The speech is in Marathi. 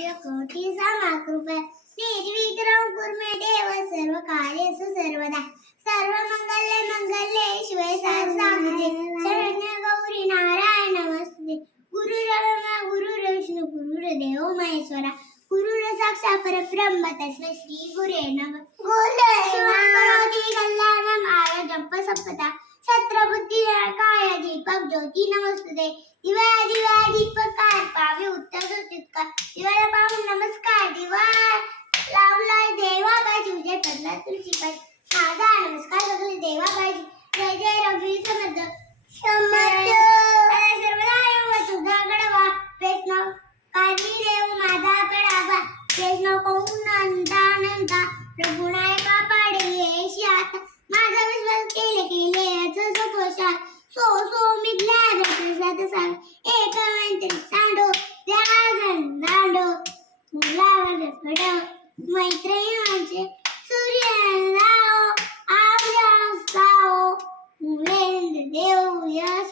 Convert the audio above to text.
पूज्य कोटी समाकृपया निर्विघ्नं कुर्मे देव सर्व कार्येषु सर्वदा सर्वमंगले मंगले शिवे सहस्राब्दे शरण्य गौरी नारायण नमस्ते गुरुर्ब्रह्मा गुरुर्विष्णू गुरुर्देव महेश्वरा गुरुर् साक्षात् परब्रह्म तस्मै श्री गुरे नमः करोति कल्याणम् आरोग्यं सप्पदा छत्रबुद्धि काय दीपक ज्योती नमस्ते दिवा दिवा दीपकार पावे उत्तर तितका दिवाला पाहून नमस्कार दिवा लावलाय देवा पाहिजे उजेड पडला तुळशी पाहिजे माझा नमस्कार सगळे देवा पाहिजे जय जय रघुवीर समर्थ सर्वदा तुझा गडवा वैष्णव कारी देव माझा गडावा वैष्णव कोण अनंता प्रभुनायका पाडे येशी आता माझा विश्वास केले याचा पोषाख सो मी ग्लॅड प्रसाद सांग एक मंत्री सांडो ध्यान दांडो मुलावर पडो मैत्रिणींचे सूर्य लाओ आवला साओ मुलेंद देव यश